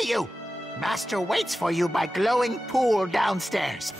Hey, you! Master waits for you by glowing pool downstairs.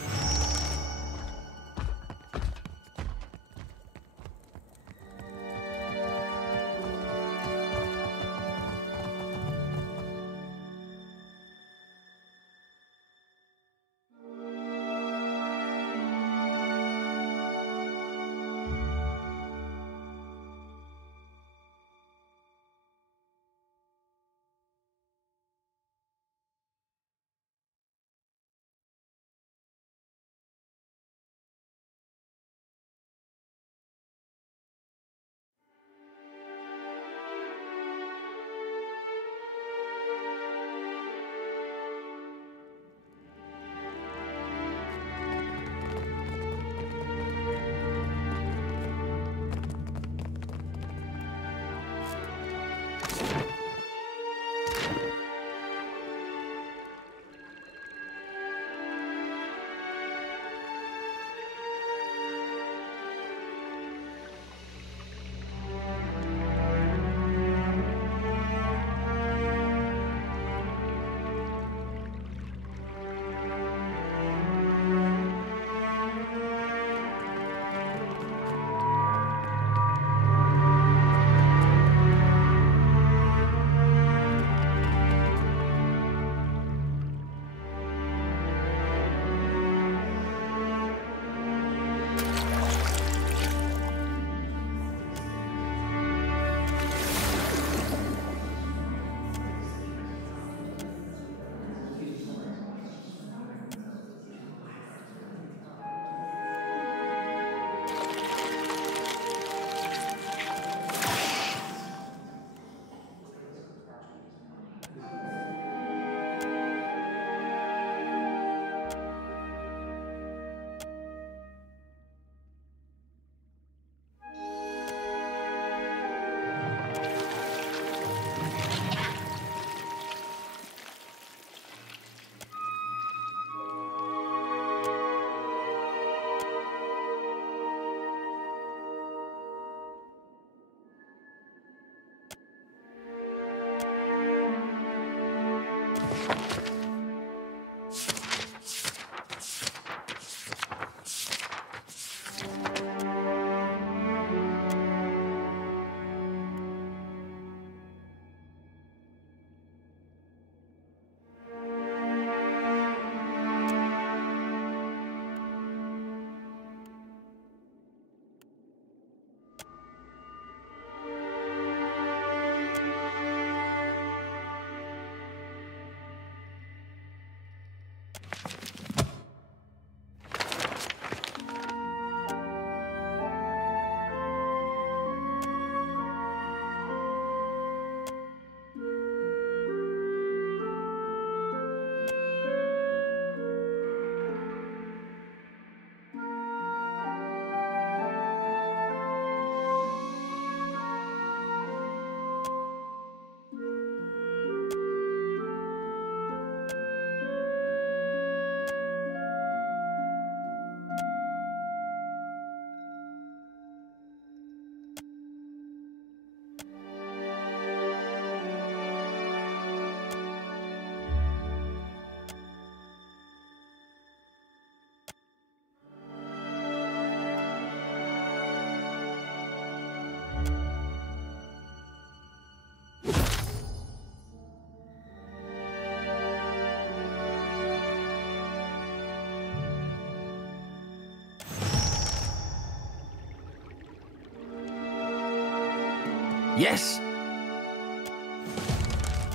Yes.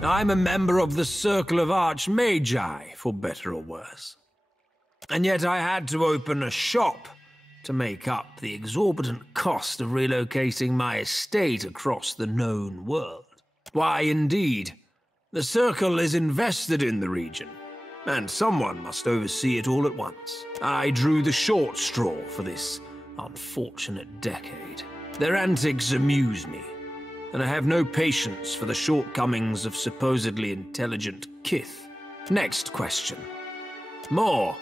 I'm a member of the Circle of Archmagi, for better or worse. And yet I had to open a shop to make up the exorbitant cost of relocating my estate across the known world. Why, indeed, the Circle is invested in the region, and someone must oversee it all at once. I drew the short straw for this unfortunate decade. Their antics amuse me, and I have no patience for the shortcomings of supposedly intelligent kith. Next question. More.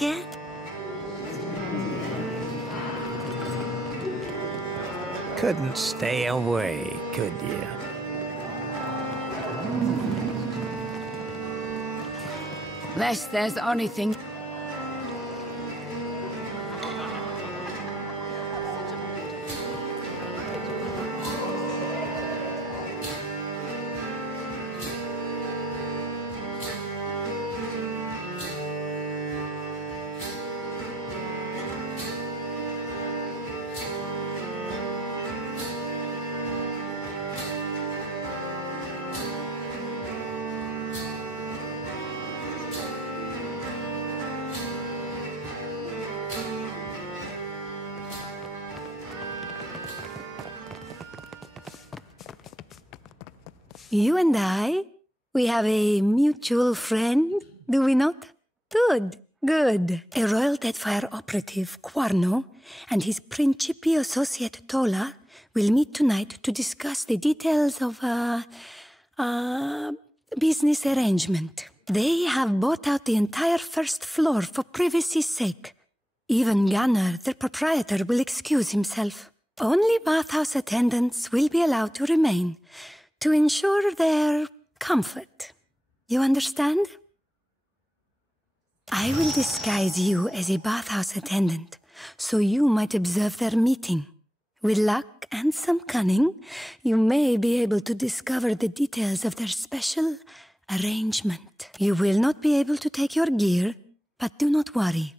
again? Couldn't stay away, could you? Lest there's anything... You and I, we have a mutual friend, do we not? Good, good. A royal Deadfire operative, Quarno, and his Principi associate Tola will meet tonight to discuss the details of business arrangement. They have bought out the entire first floor for privacy's sake. Even Gunnar, their proprietor, will excuse himself. Only bathhouse attendants will be allowed to remain, to ensure their comfort. You understand? I will disguise you as a bathhouse attendant, so you might observe their meeting. With luck and some cunning, you may be able to discover the details of their special arrangement. You will not be able to take your gear, but do not worry.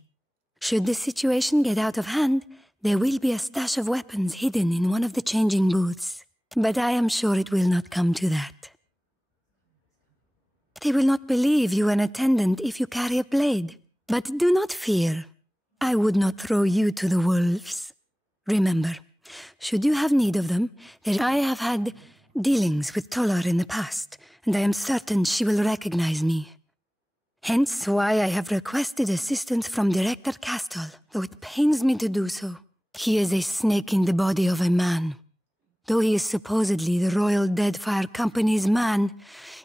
Should the situation get out of hand, there will be a stash of weapons hidden in one of the changing booths. But I am sure it will not come to that. They will not believe you an attendant if you carry a blade. But do not fear. I would not throw you to the wolves. Remember, should you have need of them, I have had dealings with Tolar in the past, and I am certain she will recognize me. Hence why I have requested assistance from Director Castle, though it pains me to do so. He is a snake in the body of a man. Though he is supposedly the Royal Deadfire Company's man,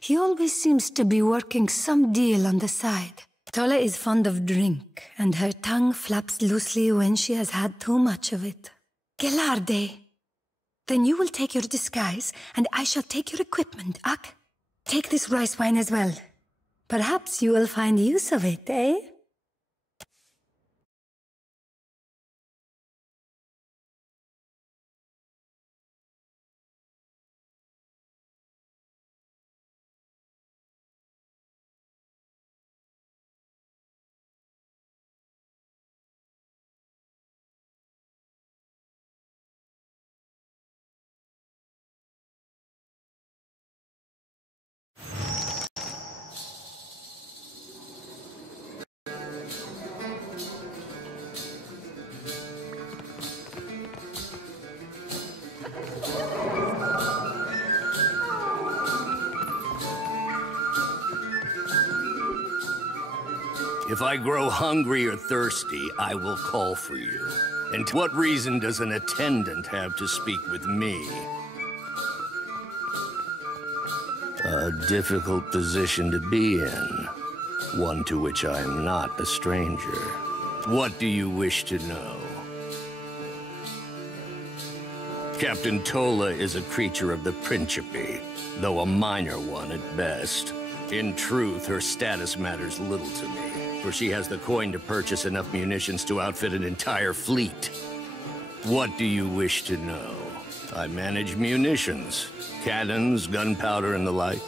he always seems to be working some deal on the side. Tola is fond of drink, and her tongue flaps loosely when she has had too much of it. Gelarde! Then you will take your disguise, and I shall take your equipment, Ak. Take this rice wine as well. Perhaps you will find use of it, eh? If I grow hungry or thirsty, I will call for you. And what reason does an attendant have to speak with me? A difficult position to be in. One to which I am not a stranger. What do you wish to know? Captain Tola is a creature of the Principi, though a minor one at best. In truth, her status matters little to me, for she has the coin to purchase enough munitions to outfit an entire fleet. What do you wish to know? I manage munitions, cannons, gunpowder, and the like.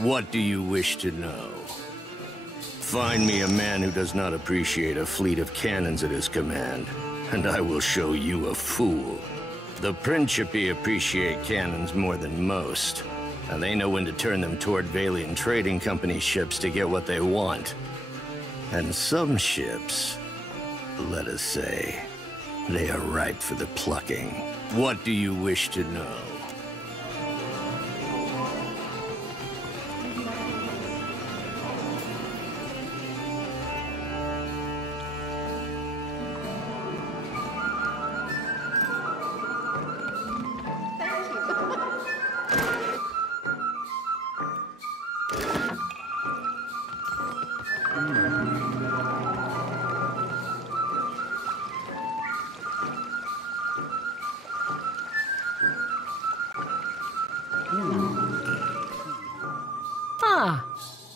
What do you wish to know? Find me a man who does not appreciate a fleet of cannons at his command, and I will show you a fool. The Principi appreciate cannons more than most, and they know when to turn them toward Valian Trading Company ships to get what they want. And some ships, let us say, they are ripe for the plucking. What do you wish to know?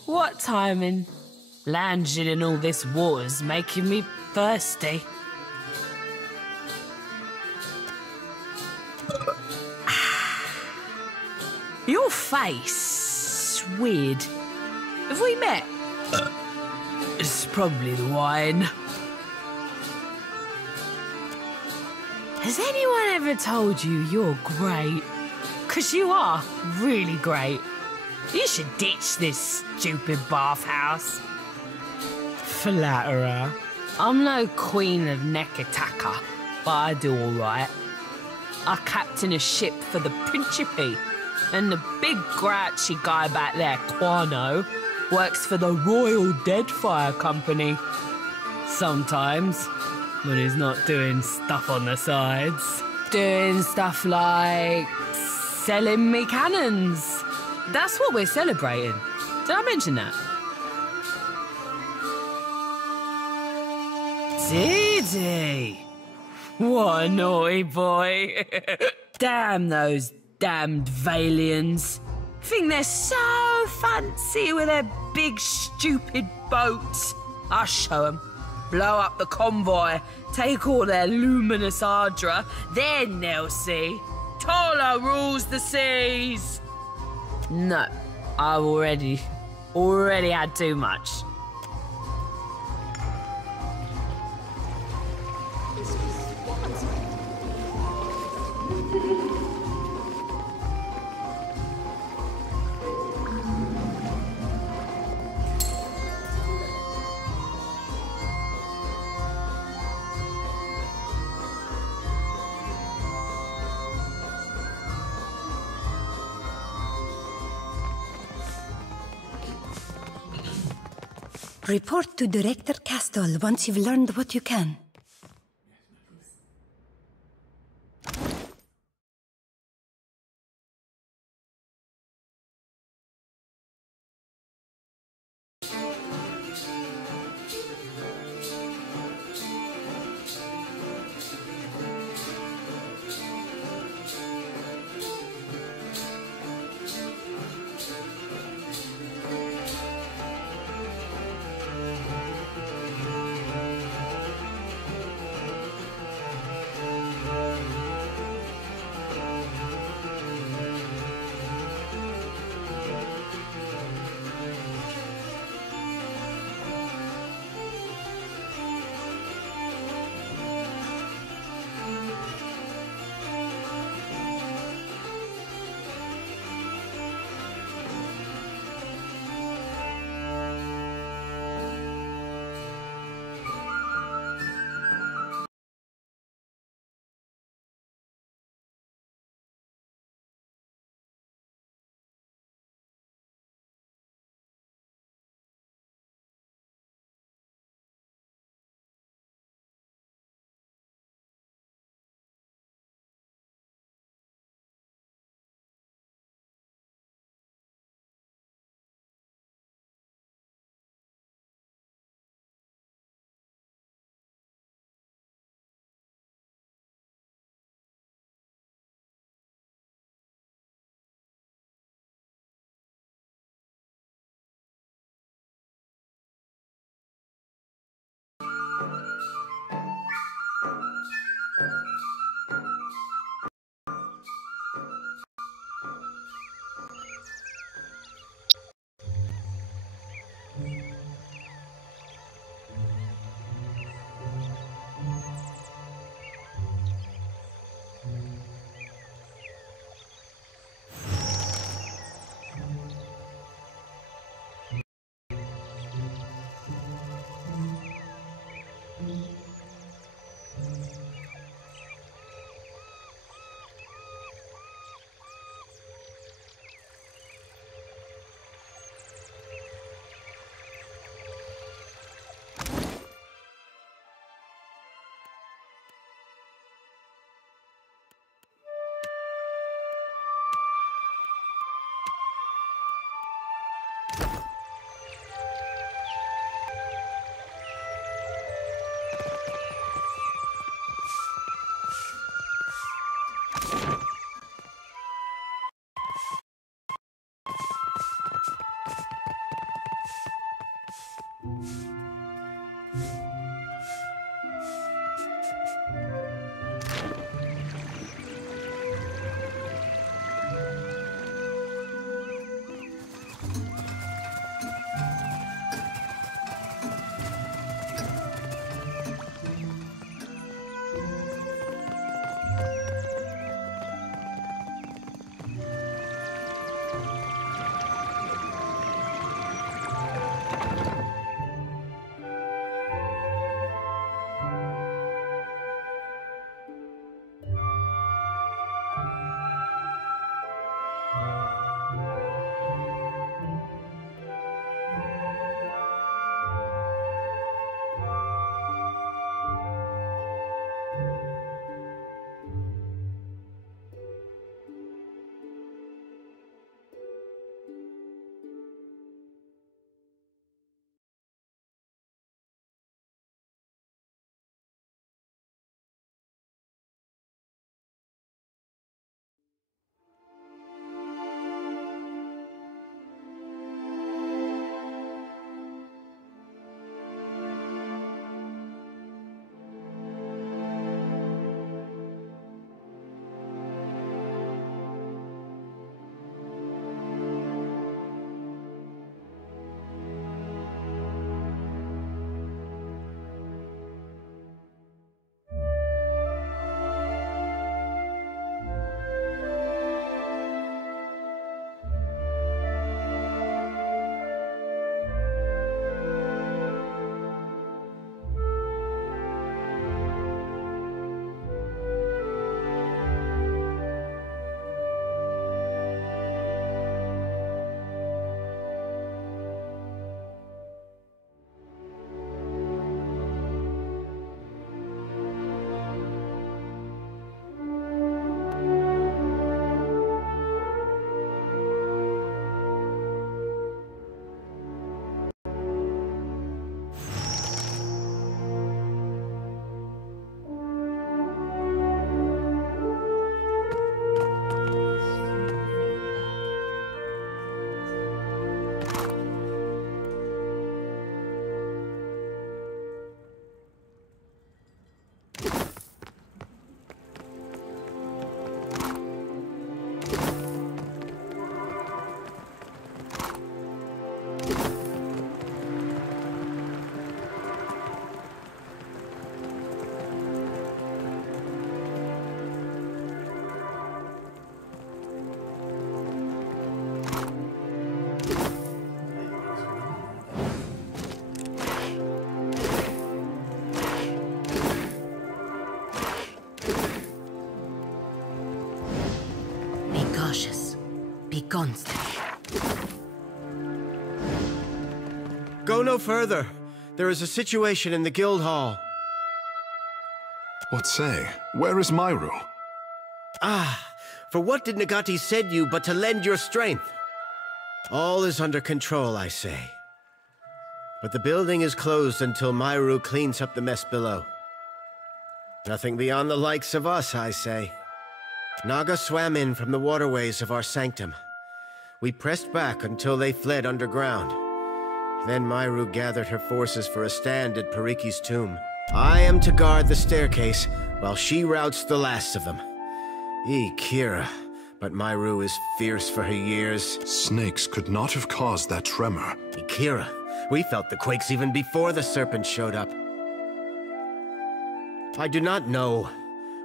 What timing? Lounging in all this water's making me thirsty. Your face... weird. Have we met? It's probably the wine. Has anyone ever told you you're great? 'Cause you are really great. You should ditch this stupid bathhouse. Flatterer. I'm no queen of Neketaka, but I do all right. I captain a ship for the Principe, and the big grouchy guy back there, Quano, works for the Royal Deadfire Company. Sometimes, when he's not doing stuff on the sides. Doing stuff like selling me cannons. That's what we're celebrating. Did I mention that? Did he? What a naughty boy. Damn those damned Valians. Think they're so fancy with their big stupid boats. I'll show them. Blow up the convoy, take all their luminous ardra, then they'll see. Tola rules the seas. No, I've already had too much. Report to Director Castle once you've learned what you can. conste. Go no further. There is a situation in the guild hall. What say? Where is Myru? For what did Nagati send you but to lend your strength? All is under control, I say. But the building is closed until Myru cleans up the mess below. Nothing beyond the likes of us, I say. Naga swam in from the waterways of our sanctum. We pressed back until they fled underground. Then Myru gathered her forces for a stand at Pariki's tomb. I am to guard the staircase, while she routs the last of them. Kira, but Myru is fierce for her years. Snakes could not have caused that tremor. Kira, we felt the quakes even before the serpent showed up. I do not know.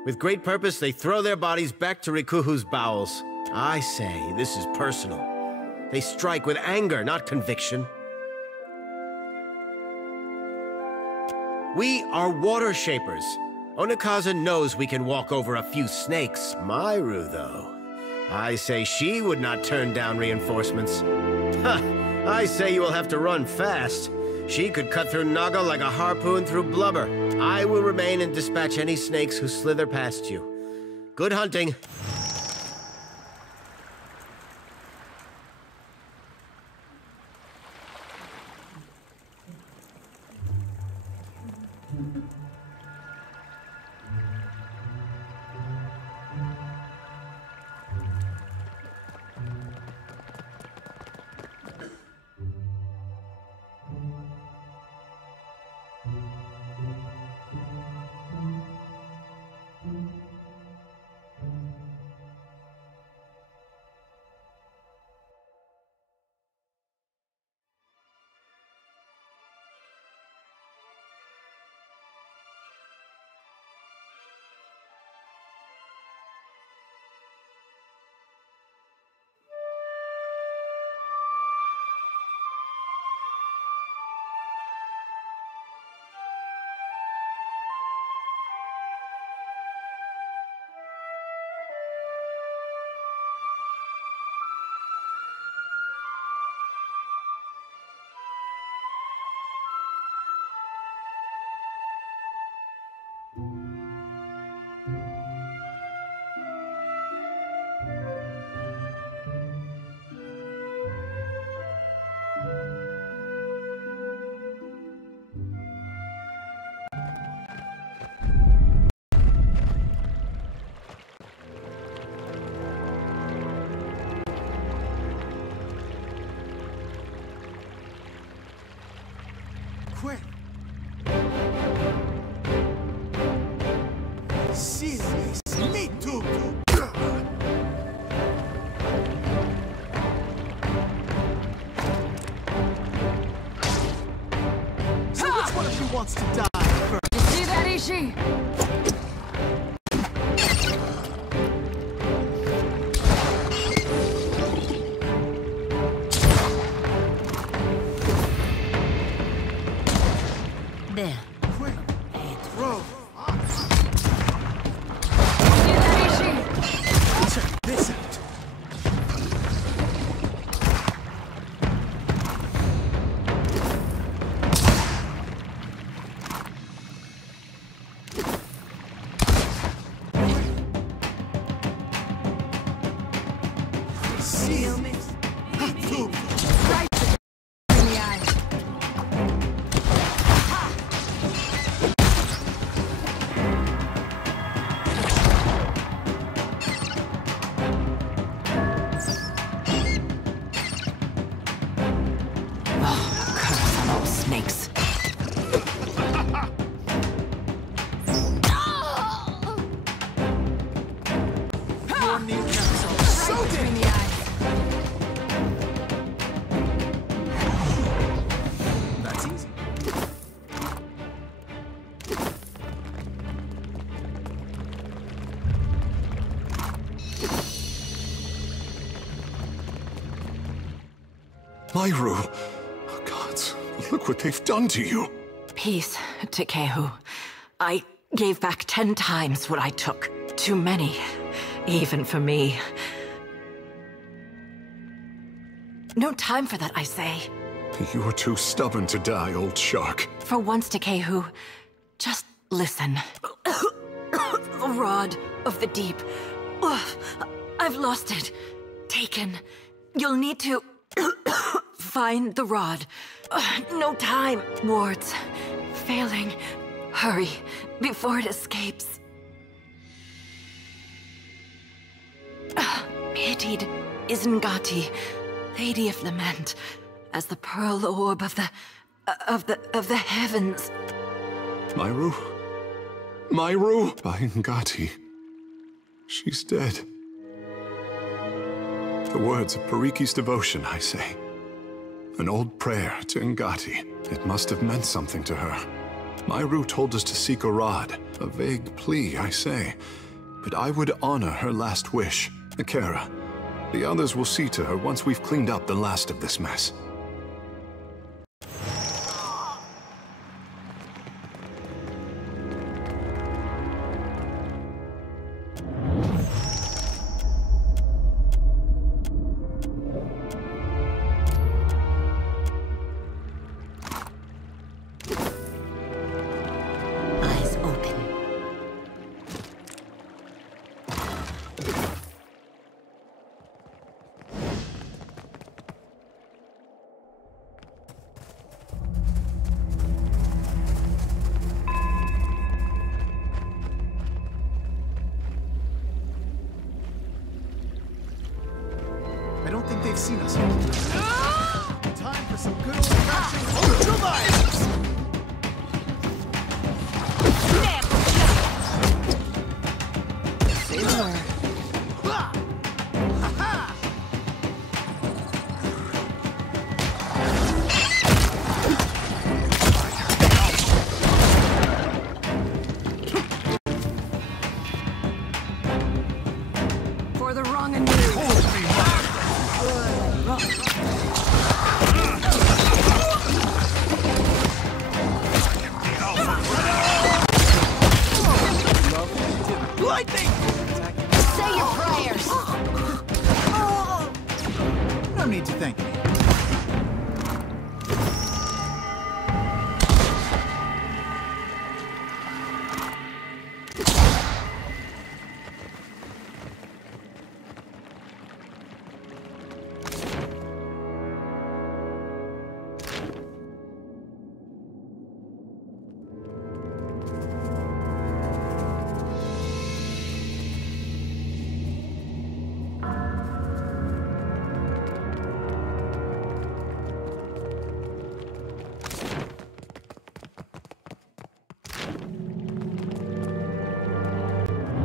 With great purpose, they throw their bodies back to Rikuhu's bowels. I say, this is personal. They strike with anger, not conviction. We are water shapers. Onikaza knows we can walk over a few snakes. Myru, though, I say she would not turn down reinforcements. I say you will have to run fast. She could cut through Naga like a harpoon through blubber. I will remain and dispatch any snakes who slither past you. Good hunting. Quick! See, me too! So which one of you wants to die first? You see that, Ishi? There. Quick! Throw! See that, Ishi? Check this out! See me? Two! Right in the eye. Curse on all snakes. Your kneecaps are so Right dead! in the eye. That's easy. Myru! Oh, gods, look what they've done to you! Peace, Takehu. I gave back 10 times what I took. Too many, even for me. No time for that, I say. You are too stubborn to die, old shark. For once, Tekehu, just listen. The rod of the deep. Ugh, I've lost it. Taken. You'll need to find the rod. No time. Wards. Failing. Hurry, before it escapes. Pitied Isengati, Lady of Lament, as the pearl orb of the heavens. Myru? Myru! By Ngati. She's dead. The words of Pariki's devotion, I say. An old prayer to Ngati. It must have meant something to her. Myru told us to seek a rod. A vague plea, I say. But I would honor her last wish. Akira. The others will see to her once we've cleaned up the last of this mess. Eyes open. I don't think they've seen us. Time for some good old-fashioned ultra-vibes! Say the word. Ha-ha! For the wrong and new. Lightning! Say your prayers. No need to thank me.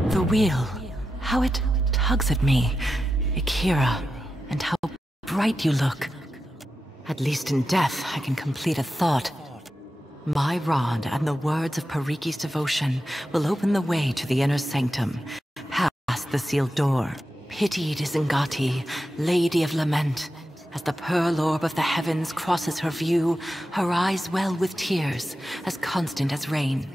The wheel. How it tugs at me. Akira. And how bright you look. At least in death, I can complete a thought. My rod and the words of Pariki's devotion will open the way to the inner sanctum, past the sealed door. Pitied Isengati, Lady of Lament. As the pearl orb of the heavens crosses her view, her eyes well with tears, as constant as rain.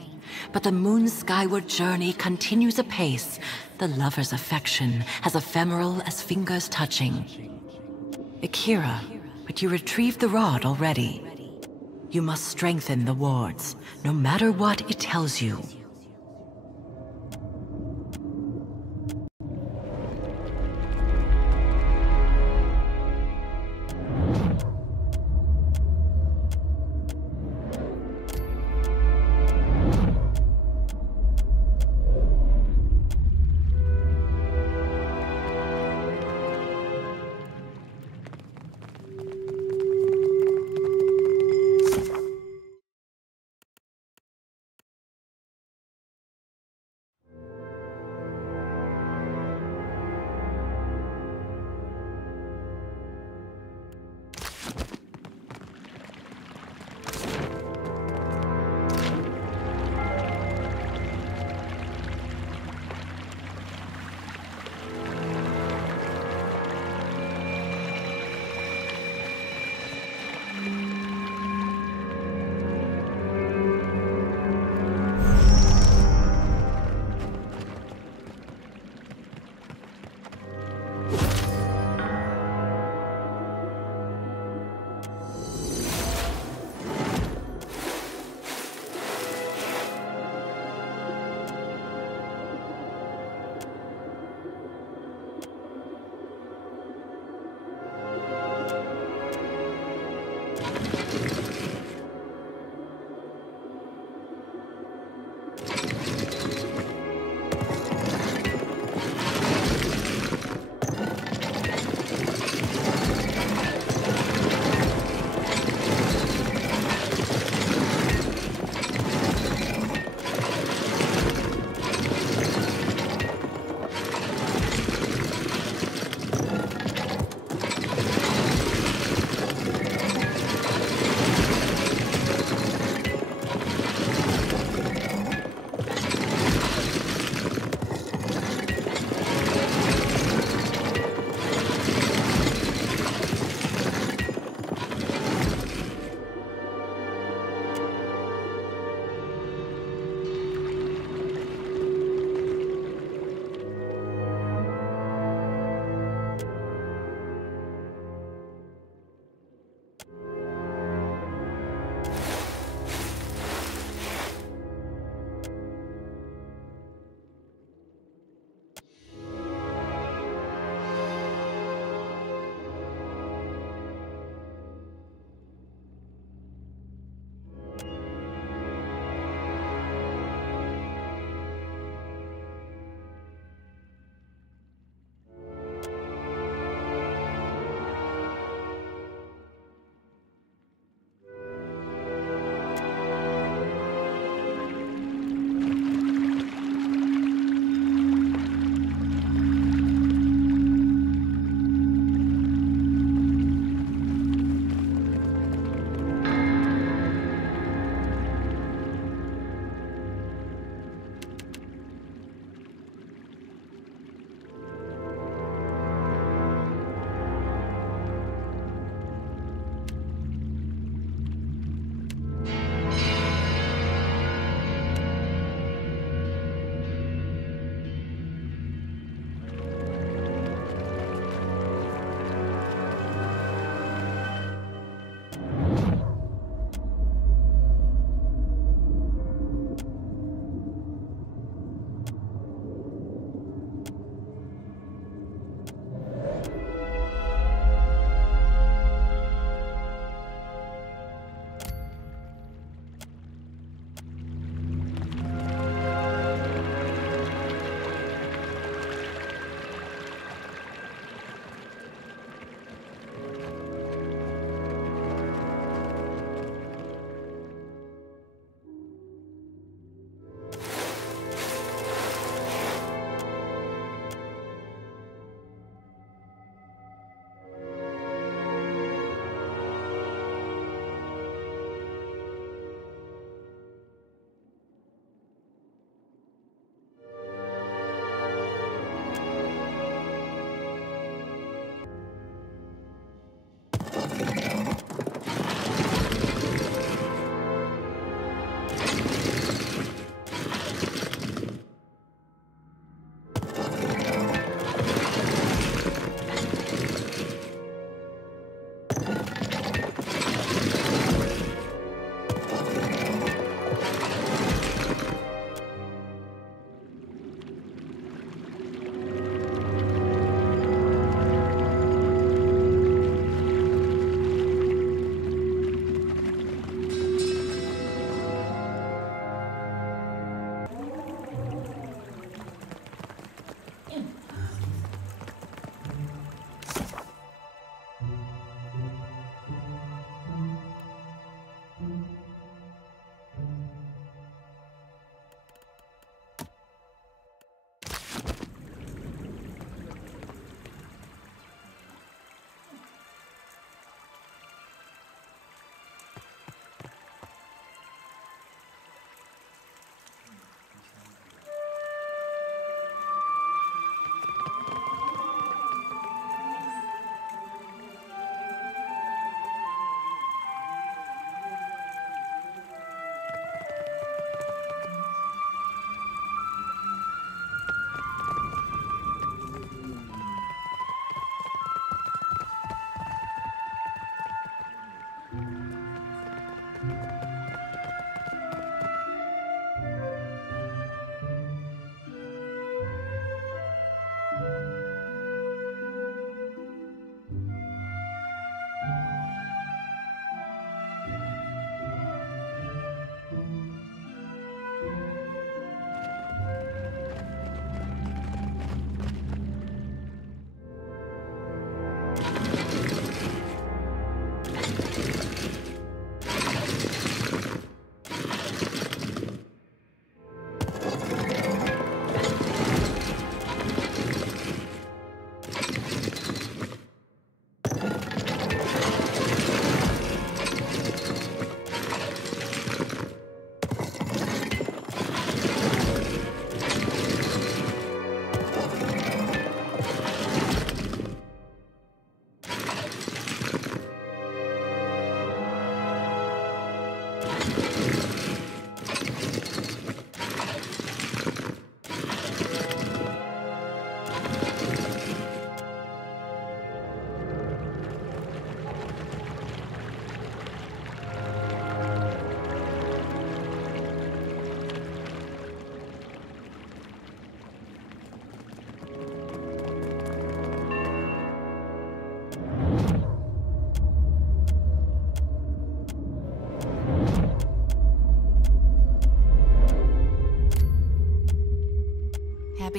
But the moon's skyward journey continues apace, the lover's affection as ephemeral as fingers touching. Akira, but you retrieved the rod already. You must strengthen the wards, no matter what it tells you.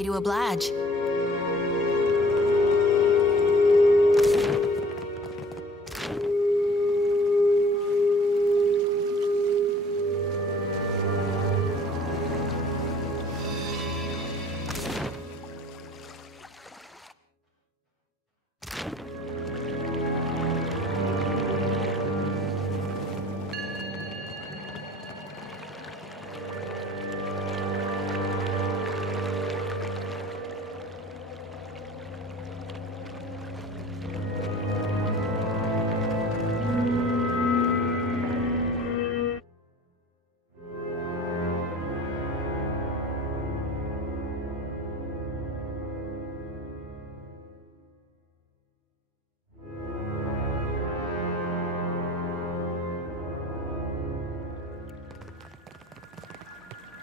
to oblige.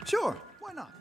Sure, why not?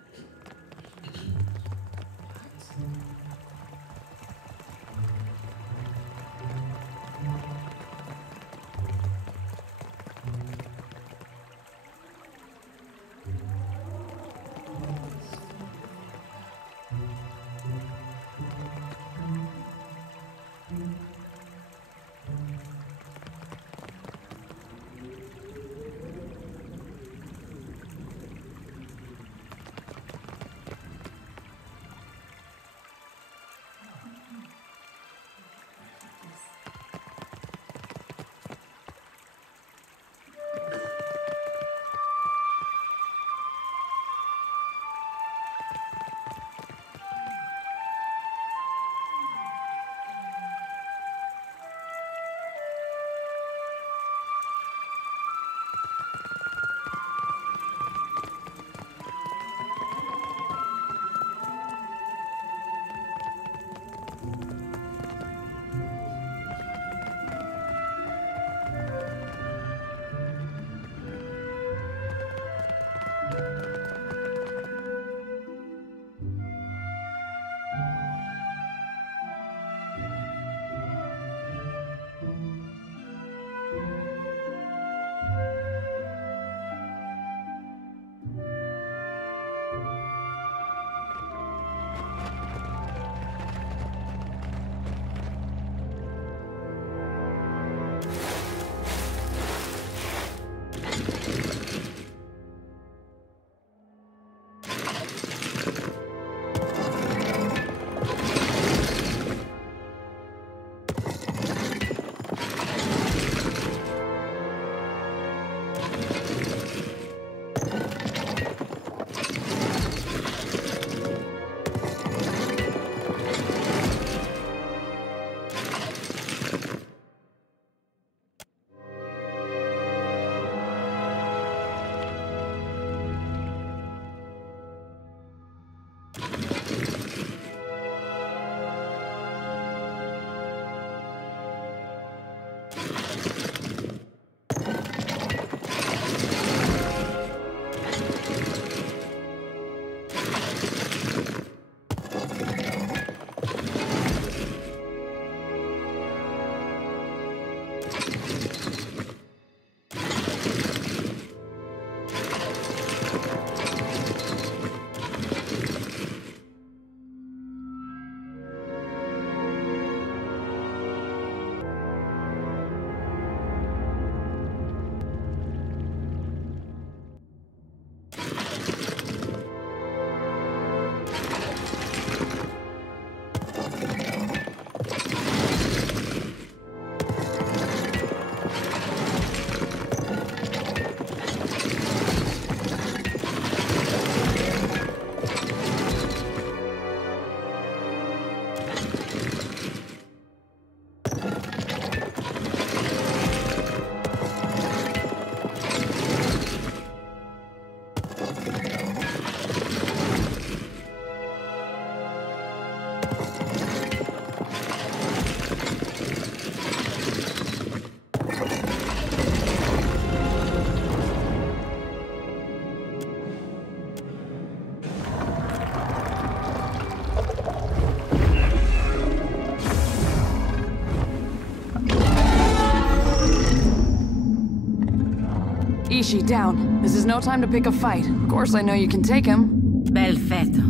Ishi, down. This is no time to pick a fight. Of course I know you can take him. Perfetto.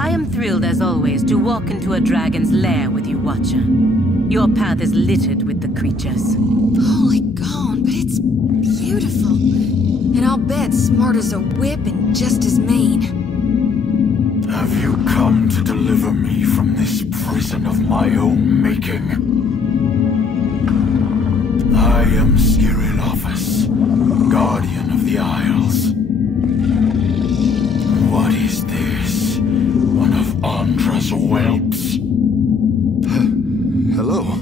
I am thrilled as always to walk into a dragon's lair with you, Watcher. Your path is littered with the creatures. Holy gone, but it's beautiful. And I'll bet smart as a whip and just as mean. Have you come to deliver me from this prison of my own making? I am Skirilophus, Guardian of the Isles. What is this? One of Andra's whelps? Hello.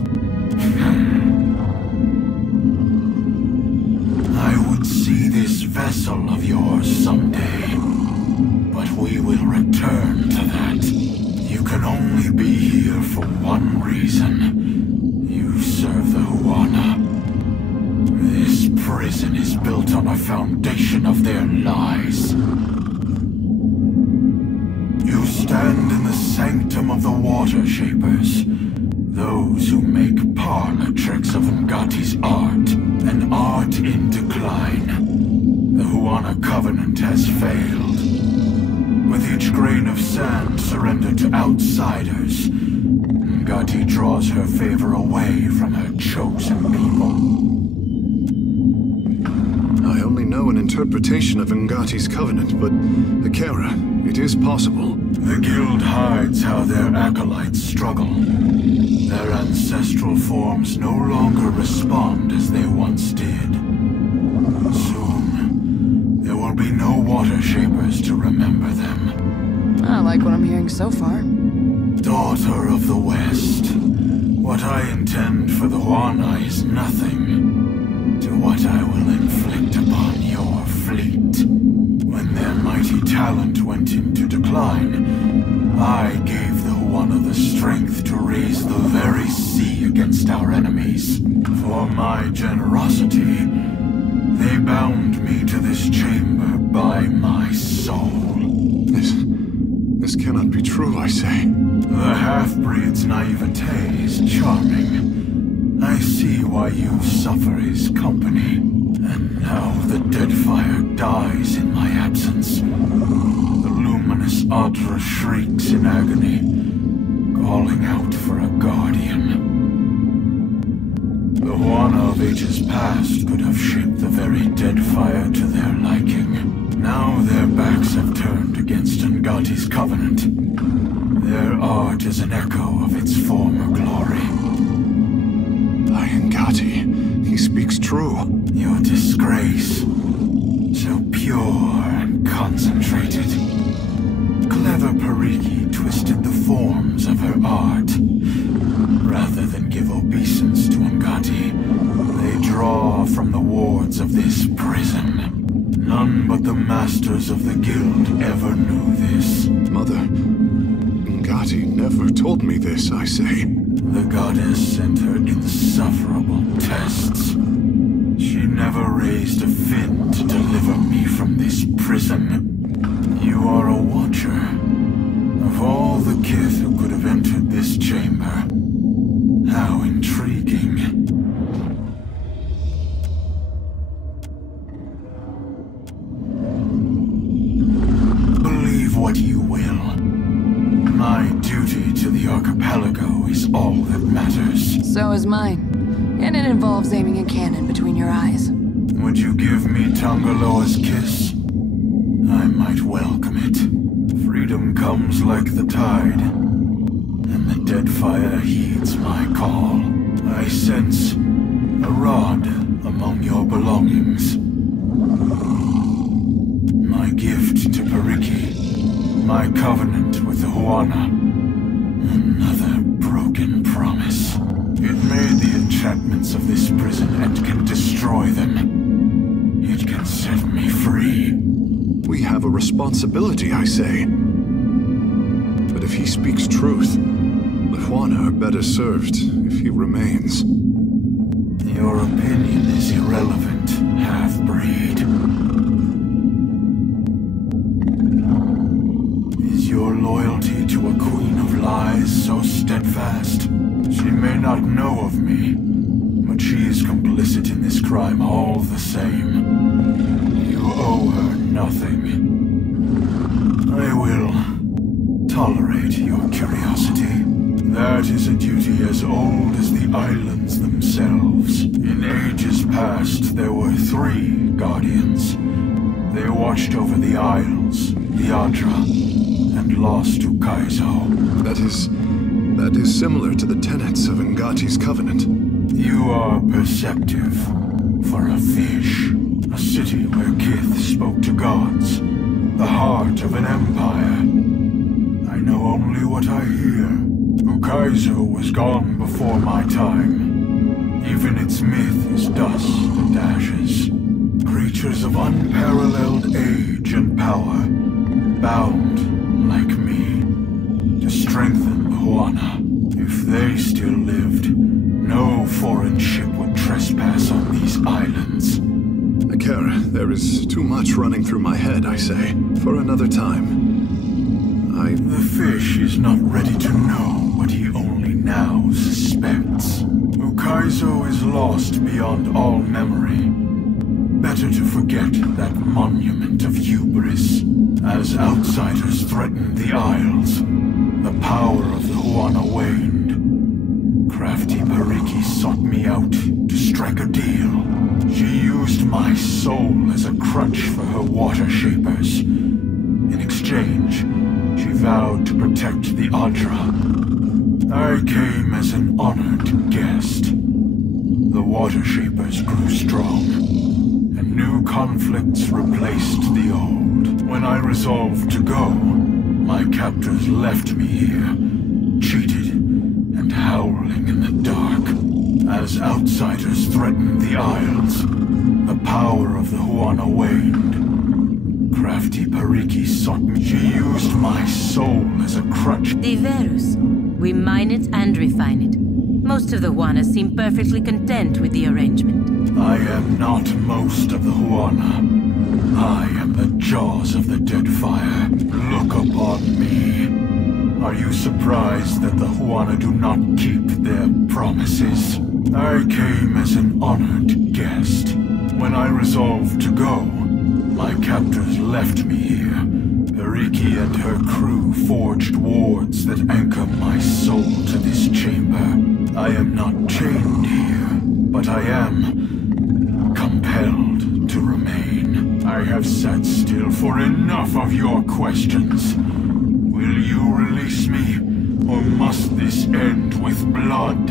I would see this vessel of yours someday, but we will return to that. You can only be here for one reason. You serve the Huana. This prison is built on a foundation of their lies. You stand in the sanctum of the Water Shapers, those who make parlor tricks of Ngati's art, an art in decline. The Huana Covenant has failed. With each grain of sand surrendered to outsiders, Ngati draws her favor away from her chosen people. I only know an interpretation of Ngati's covenant, but Akira, it is possible. The Guild hides how their acolytes struggle. Their ancestral forms no longer respond as they once did. Soon, there will be no Water Shapers to remember them. I like what I'm hearing so far. Daughter of the West, what I intend for the Huana is nothing to what I will inflict upon your fleet. When their mighty talent went into decline, I gave the Huana the strength to raise the very sea against our enemies. For my generosity, they bound me to this chamber by my soul. This cannot be true, I say. The half-breed's naivete is charming. I see why you suffer his company. And now the Deadfire dies in my absence. The luminous Adra shrieks in agony, calling out for a guardian. The Huana of ages past could have shaped the very Deadfire to their liking. Now their backs have turned against Ngati's covenant. Their art is an echo of its former glory. By Ngati, he speaks true. Your disgrace, so pure and concentrated. Clever Pariki twisted the forms of her art. Rather than give obeisance to Ngati, they draw from the wards of this prison. None but the masters of the Guild ever knew this. Mother, Ngati never told me this, I say. The goddess sent her insufferable tests. She never raised a fin to deliver me from this prison. You are a watcher. Of all the kith who could have entered this chamber, how intriguing. Believe what you will. My duty to the archipelago is all that matters. So is mine. And it involves aiming a cannon between your eyes. Would you give me Tangaloa's kiss? I might welcome it. Freedom comes like the tide, and the Deadfire heeds my call. I sense a rod among your belongings. My gift to Pariki, my covenant with the Huana. Another broken promise. It made the enchantments of this prison and can destroy them. It can set me free. We have a responsibility, I say. But if he speaks truth, the Huana are better served if he remains. Your opinion is irrelevant, half-breed. Is your loyalty to a queen of lies so steadfast? She may not know of me, but she is complicit in this crime all the same. You owe her nothing. I will tolerate your curiosity. That is a duty as old as the islands themselves. In ages past, there were 3 guardians. They watched over the Isles, the Adra, and lost to Kaizo. That is similar to the tenets of Ngati's covenant. You are perceptive for a fish. A city where Kith spoke to gods. The heart of an empire. I know only what I hear. Ukaizo was gone before my time. Even its myth is dust and ashes. Creatures of unparalleled age and power, bound, like me, to strengthen the Huana. If they still lived, no foreign ship would trespass on these islands. Neketaka, there is too much running through my head, I say. For another time. The fish is not ready to know what he only now suspects. Ukaizo is lost beyond all memory. Better to forget that monument of hubris. As outsiders threatened the Isles, the power of the Huana waned. Crafty Pariki sought me out to strike a deal. She used my soul as a crutch for her water shapers. In exchange, she vowed to protect the Adra. I came as an honored guest. The water shapers grew strong, and new conflicts replaced the old. When I resolved to go, my captors left me here, cheated and howling in the dark. As outsiders threatened the Isles, the power of the Huana waned. Crafty Pariki sought me. She used my soul as a crutch. Diverus. We mine it and refine it. Most of the Huana seem perfectly content with the arrangement. I am not most of the Huana. I am the jaws of the Deadfire. Look upon me. Are you surprised that the Huana do not keep their promises? I came as an honored guest. When I resolved to go, my captors left me here. Pariki and her crew forged wards that anchor my soul to this chamber. I am not chained here, but I am compelled to remain. I have sat still for enough of your questions. Will you release me, or must this end with blood?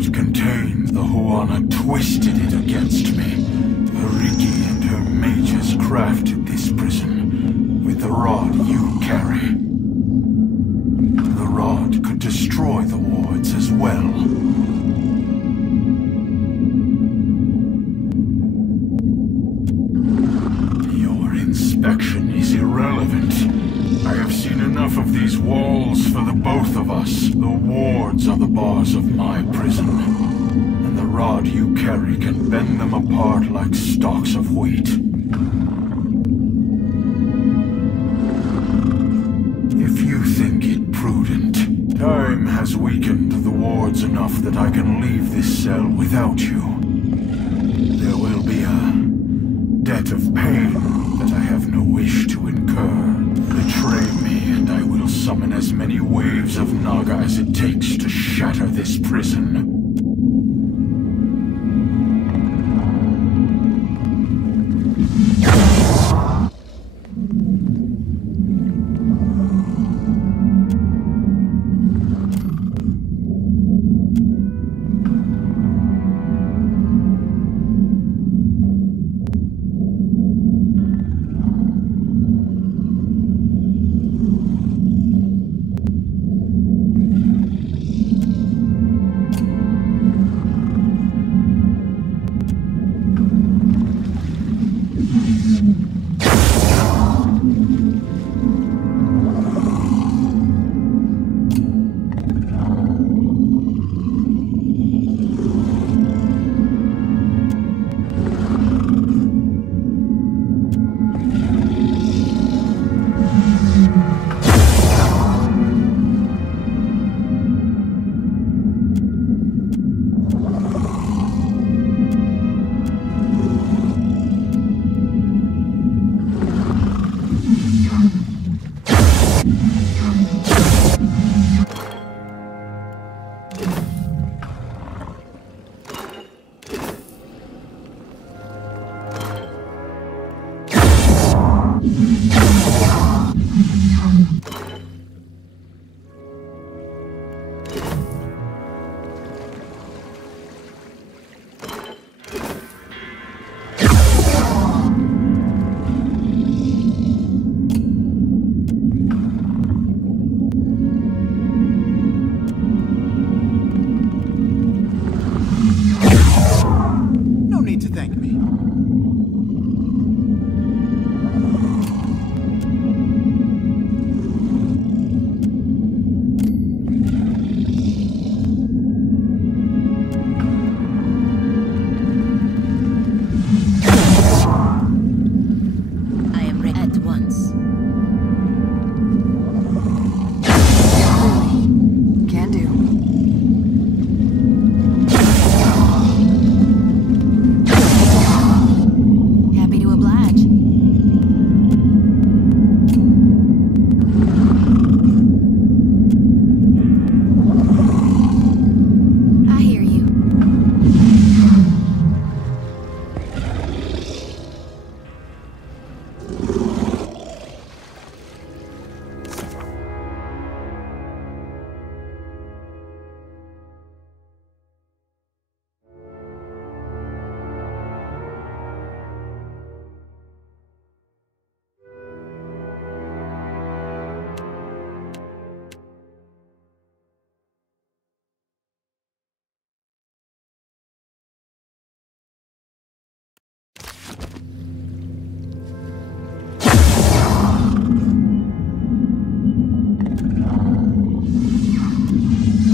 It contained the Huana twisted it against me. Pariki and her mages crafted this prison with the rod you carry. The rod could destroy the wards as well. Your inspection is irrelevant. I have seen enough of these walls for the both of us. The wards are the bars of my prison. And the rod you carry can bend them apart like stalks of wheat. If you think it prudent, time has weakened the wards enough that I can leave this cell without you. There will be a debt of pain that I have no wish to incur. Betray me and I will summon as many waves of Naga as it takes to shatter this prison. No need to thank me. I am ready at once. Can do. Happy to oblige. I hear you.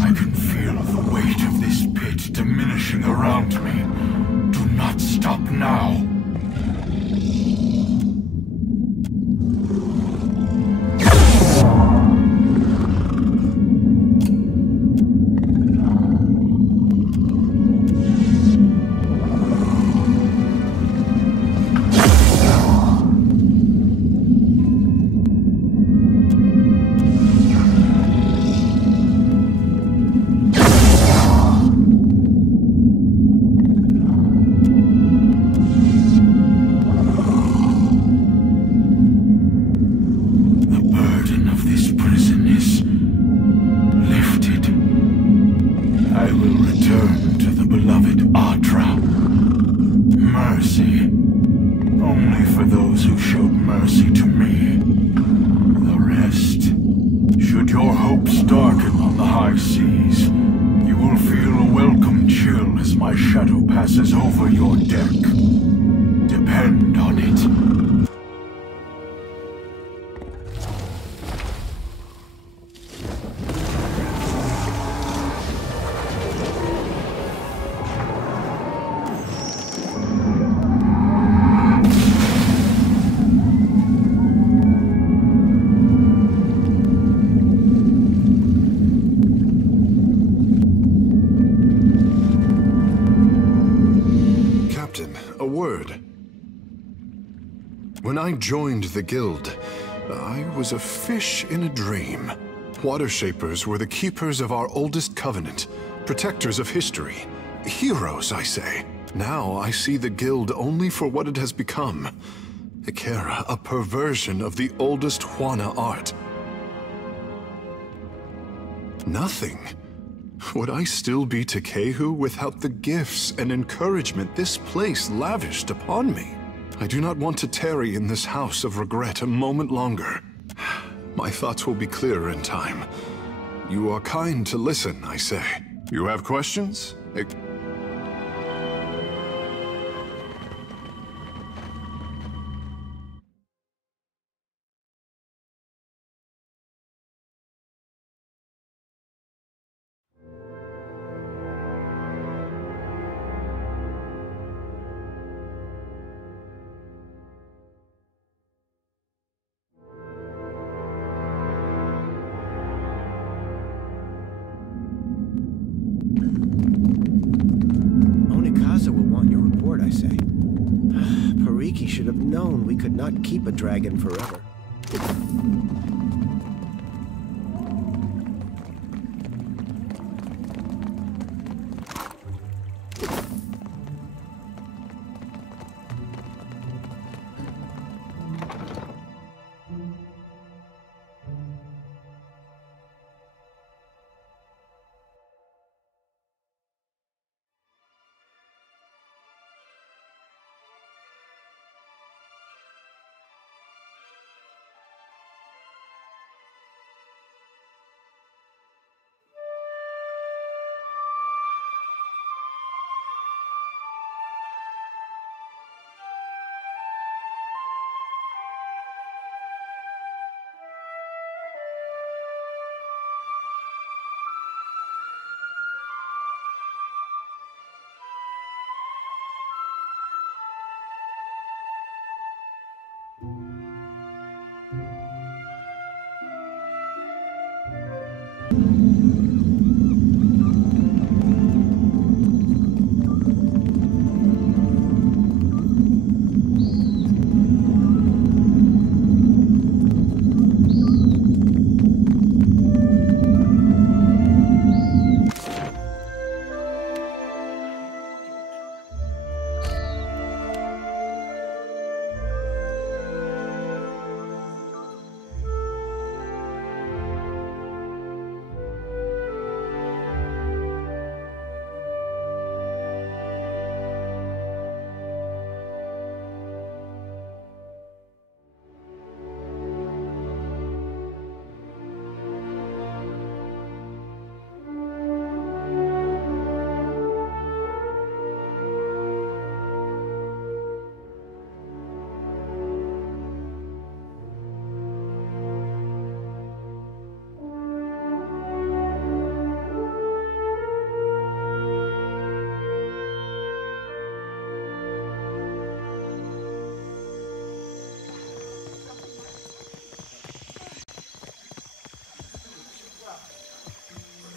I can feel the weight of this pit diminishing around me. Do not stop now. The burden of this prison is lifted. I will return to the beloved Atra. Mercy. Only for those who showed mercy to me. The rest. Should your hopes darken on the high seas, you will feel a welcome chill as my shadow passes over your deck. Depend on it. Captain, a word. When I joined the guild, I was a fish in a dream. Water Shapers were the keepers of our oldest covenant, protectors of history. Heroes, I say. Now I see the guild only for what it has become. Ikera, a perversion of the oldest Juana art. Nothing. Would I still be Tekehu without the gifts and encouragement this place lavished upon me? I do not want to tarry in this house of regret a moment longer. My thoughts will be clearer in time. You are kind to listen, I say. You have questions? I say. Pariki should have known we could not keep a dragon forever.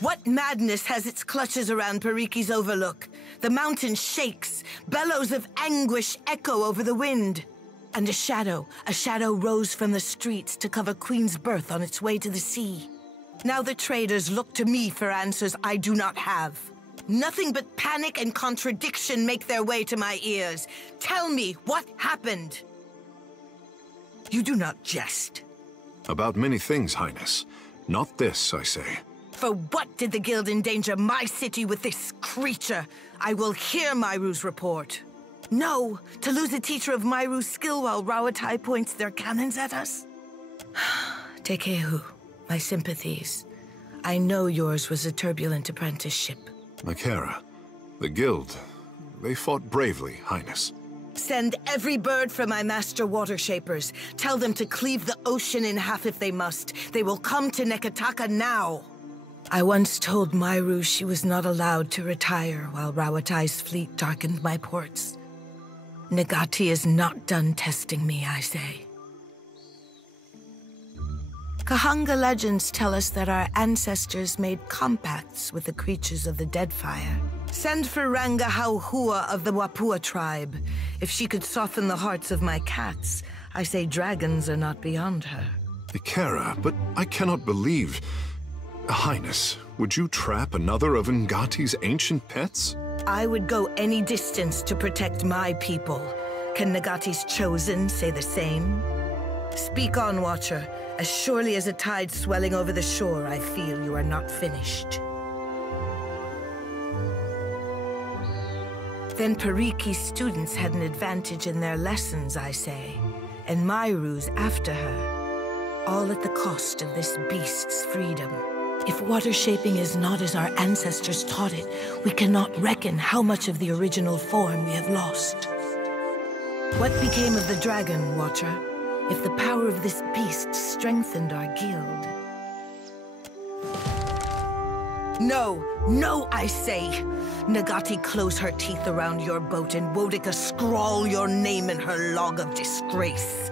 What madness has its clutches around Pariki's overlook? The mountain shakes, bellows of anguish echo over the wind. And a shadow rose from the streets to cover Queen's Birth on its way to the sea. Now the traders look to me for answers I do not have. Nothing but panic and contradiction make their way to my ears. Tell me what happened. You do not jest. About many things, Highness. Not this, I say. For what did the Guild endanger my city with this creature? I will hear Myru's report. No, to lose a teacher of Myru's skill while Rawatai points their cannons at us? Tekehu, my sympathies. I know yours was a turbulent apprenticeship. Makera, the Guild, they fought bravely, Highness. Send every bird from my master water shapers. Tell them to cleave the ocean in half if they must. They will come to Neketaka now. I once told Myru she was not allowed to retire while Rawatai's fleet darkened my ports. Negati is not done testing me, I say. Kahanga legends tell us that our ancestors made compacts with the creatures of the Deadfire. Send for Ranga Hauhua of the Wapua tribe. If she could soften the hearts of my cats, I say dragons are not beyond her. Ikera, but I cannot believe... Highness, would you trap another of Ngati's ancient pets? I would go any distance to protect my people. Can Negati's chosen say the same? Speak on, Watcher. As surely as a tide swelling over the shore, I feel you are not finished. Then Pariki's students had an advantage in their lessons, I say, and Myru's after her. All at the cost of this beast's freedom. If water shaping is not as our ancestors taught it, we cannot reckon how much of the original form we have lost. What became of the dragon, Watcher, if the power of this beast strengthened our guild? No, I say! Negati close her teeth around your boat and Wodika scrawl your name in her log of disgrace.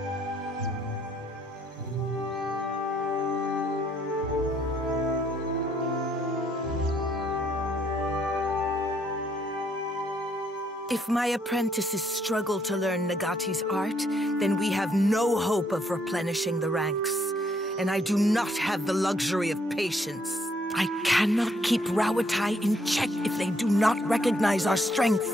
If my apprentices struggle to learn Negati's art, then we have no hope of replenishing the ranks. And I do not have the luxury of patience. I cannot keep Rawatai in check if they do not recognize our strength.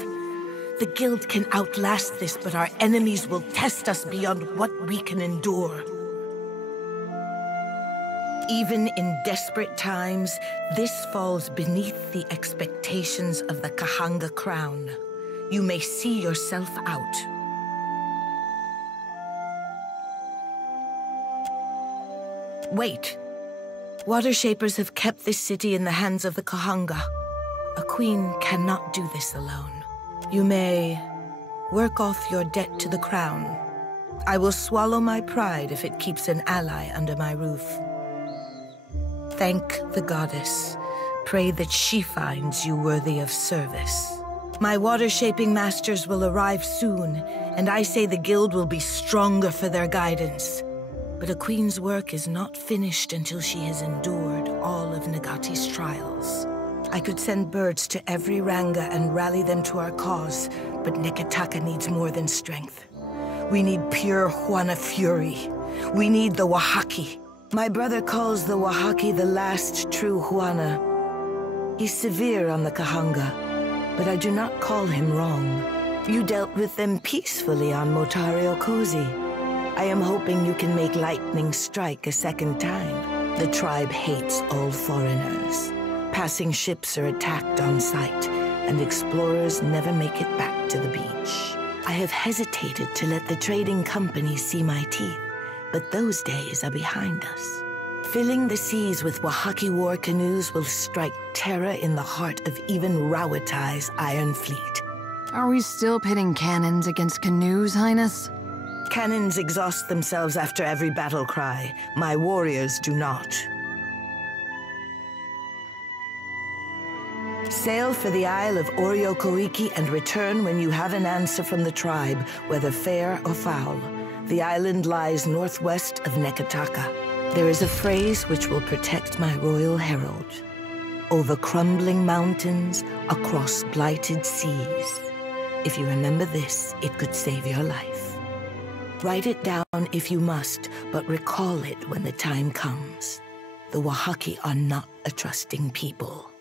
The Guild can outlast this, but our enemies will test us beyond what we can endure. Even in desperate times, this falls beneath the expectations of the Kahanga crown. You may see yourself out. Wait. Water Shapers have kept this city in the hands of the Kahanga. A queen cannot do this alone. You may work off your debt to the crown. I will swallow my pride if it keeps an ally under my roof. Thank the goddess. Pray that she finds you worthy of service. My water-shaping masters will arrive soon, and I say the Guild will be stronger for their guidance. But a queen's work is not finished until she has endured all of Negati's trials. I could send birds to every Ranga and rally them to our cause, but Neketaka needs more than strength. We need pure Huana fury. We need the Wahaki. My brother calls the Wahaki the last true Huana. He's severe on the Kahanga, but I do not call him wrong. You dealt with them peacefully on Motari Okozi. I am hoping you can make lightning strike a second time. The tribe hates all foreigners. Passing ships are attacked on sight, and explorers never make it back to the beach. I have hesitated to let the trading companies see my teeth, but those days are behind us. Filling the seas with Wahaki war canoes will strike terror in the heart of even Rawatai's iron fleet. Are we still pitting cannons against canoes, Highness? Cannons exhaust themselves after every battle cry. My warriors do not. Sail for the Isle of Oriokoiki and return when you have an answer from the tribe, whether fair or foul. The island lies northwest of Neketaka. There is a phrase which will protect my royal herald. over crumbling mountains, across blighted seas. If you remember this, it could save your life. Write it down if you must, but recall it when the time comes. The Wahaki are not a trusting people.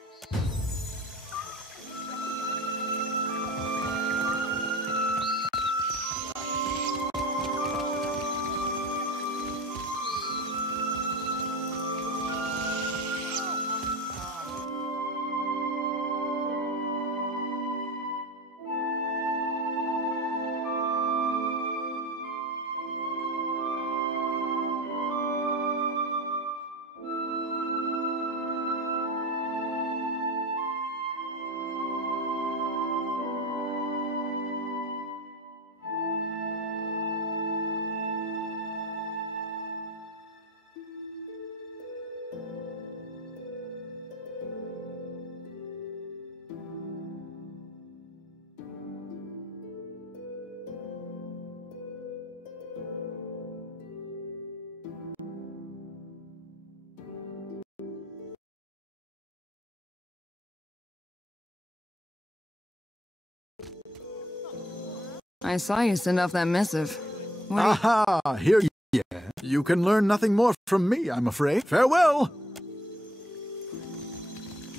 I saw you send off that missive. Aha! Here you are. You can learn nothing more from me, I'm afraid. Farewell!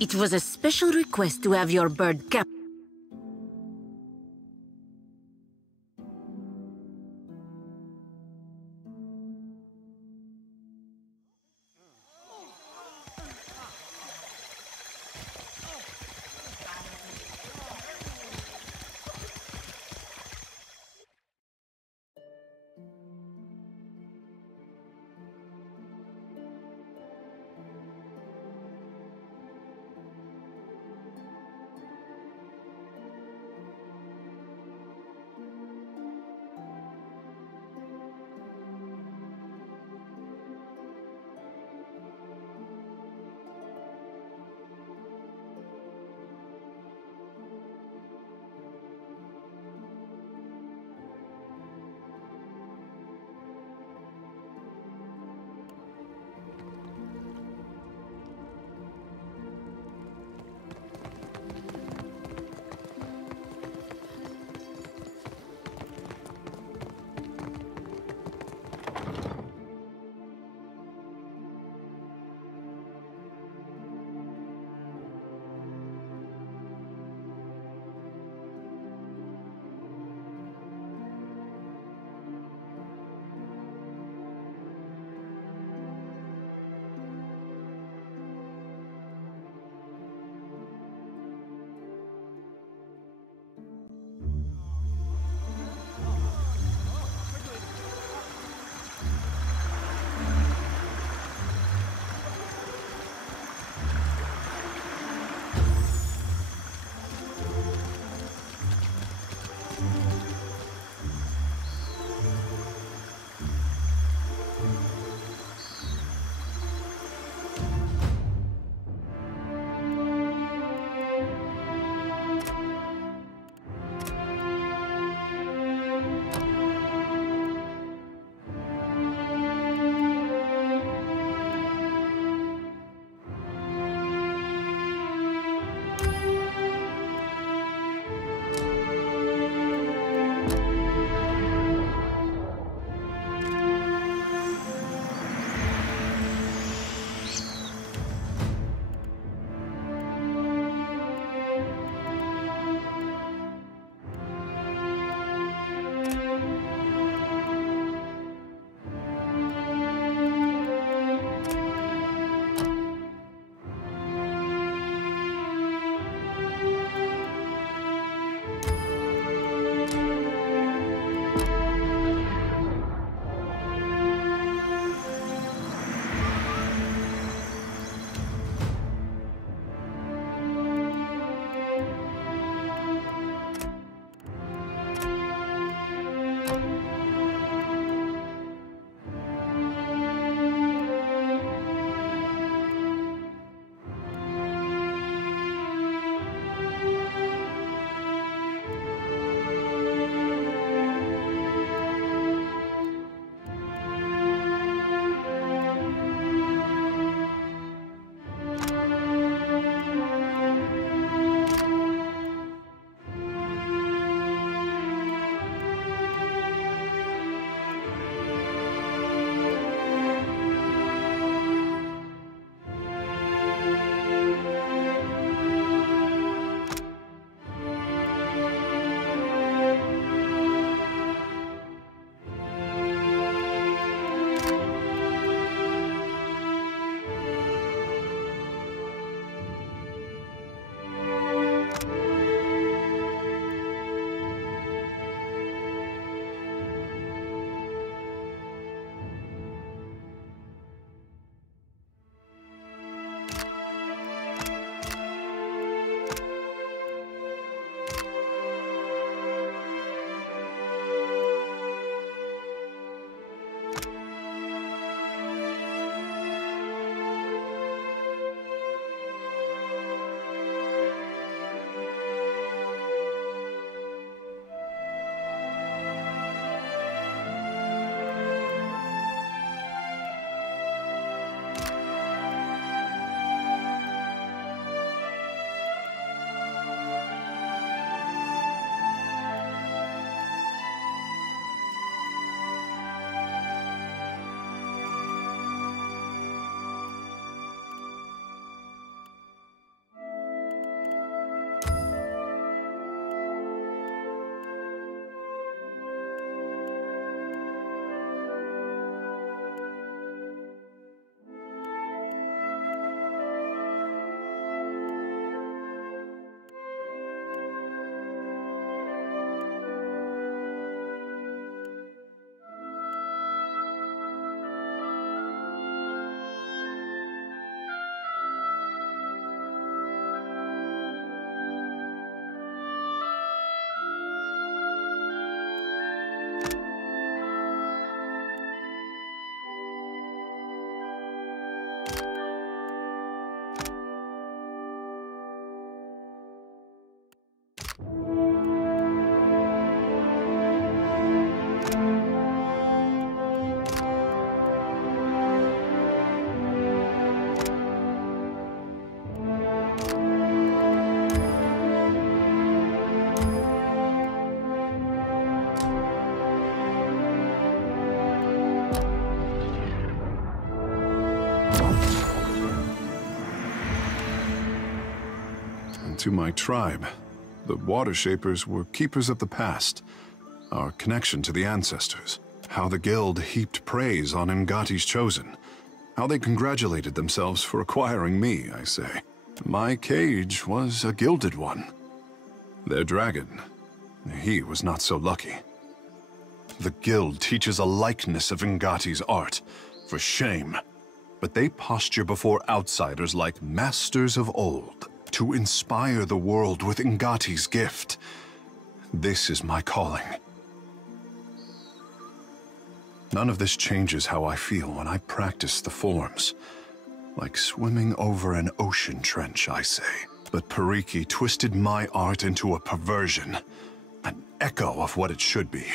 It was a special request to have your bird kept. to my tribe. The Water Shapers were keepers of the past, our connection to the ancestors. How the guild heaped praise on Ngati's chosen. How they congratulated themselves for acquiring me, I say. My cage was a gilded one. Their dragon, he was not so lucky. The guild teaches a likeness of Ngati's art, for shame. But they posture before outsiders like masters of old, to inspire the world with Ngati's gift. This is my calling. None of this changes how I feel when I practice the forms. Like swimming over an ocean trench, I say. But Pariki twisted my art into a perversion, an echo of what it should be.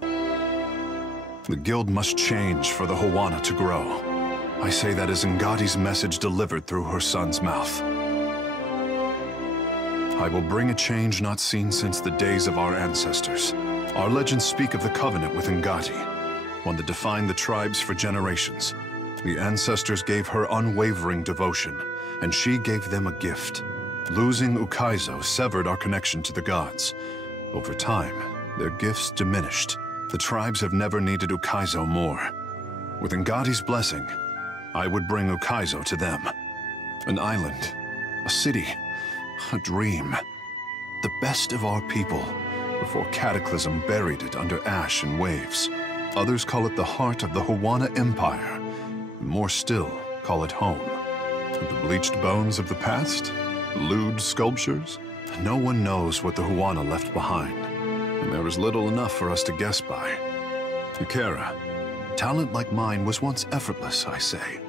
The guild must change for the Huana to grow. I say that as Ngati's message delivered through her son's mouth. I will bring a change not seen since the days of our ancestors. Our legends speak of the covenant with Ngati, one that defined the tribes for generations. The ancestors gave her unwavering devotion, and she gave them a gift. Losing Ukaizo severed our connection to the gods. Over time, their gifts diminished. The tribes have never needed Ukaizo more. With Ngati's blessing, I would bring Ukaizo to them. An island, a city, a dream. The best of our people, before Cataclysm buried it under ash and waves. Others call it the heart of the Huana Empire. More still, call it home. The bleached bones of the past? Lewd sculptures? No one knows what the Huana left behind. And there is little enough for us to guess by. Ikera, talent like mine was once effortless, I say.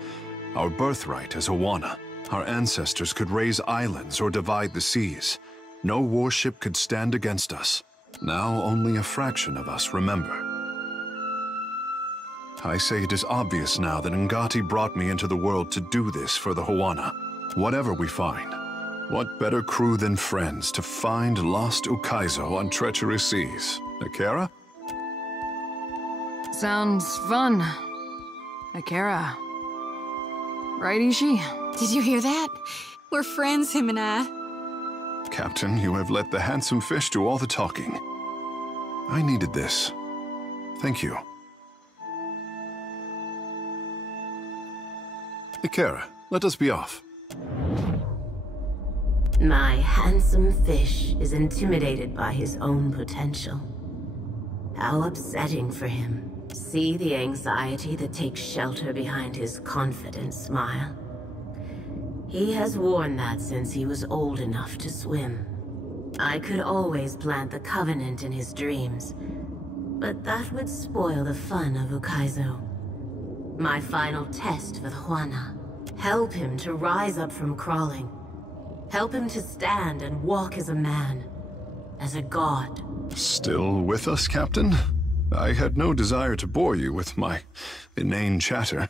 Our birthright as Huana. Our ancestors could raise islands or divide the seas. No warship could stand against us. Now only a fraction of us remember. I say it is obvious now that Ngati brought me into the world to do this for the Huana. Whatever we find, what better crew than friends to find lost Ukaizo on treacherous seas? Ikera? Sounds fun. Akira. Right, Ishi? Did you hear that? We're friends, him and I. Captain, you have let the handsome fish do all the talking. I needed this. Thank you. Ikera, let us be off. My handsome fish is intimidated by his own potential. How upsetting for him. See the anxiety that takes shelter behind his confident smile. He has worn that since he was old enough to swim. I could always plant the covenant in his dreams, but that would spoil the fun of Ukaizo. My final test for the Huana. Help him to rise up from crawling. Help him to stand and walk as a man. As a god. Still with us, Captain? I had no desire to bore you with my inane chatter.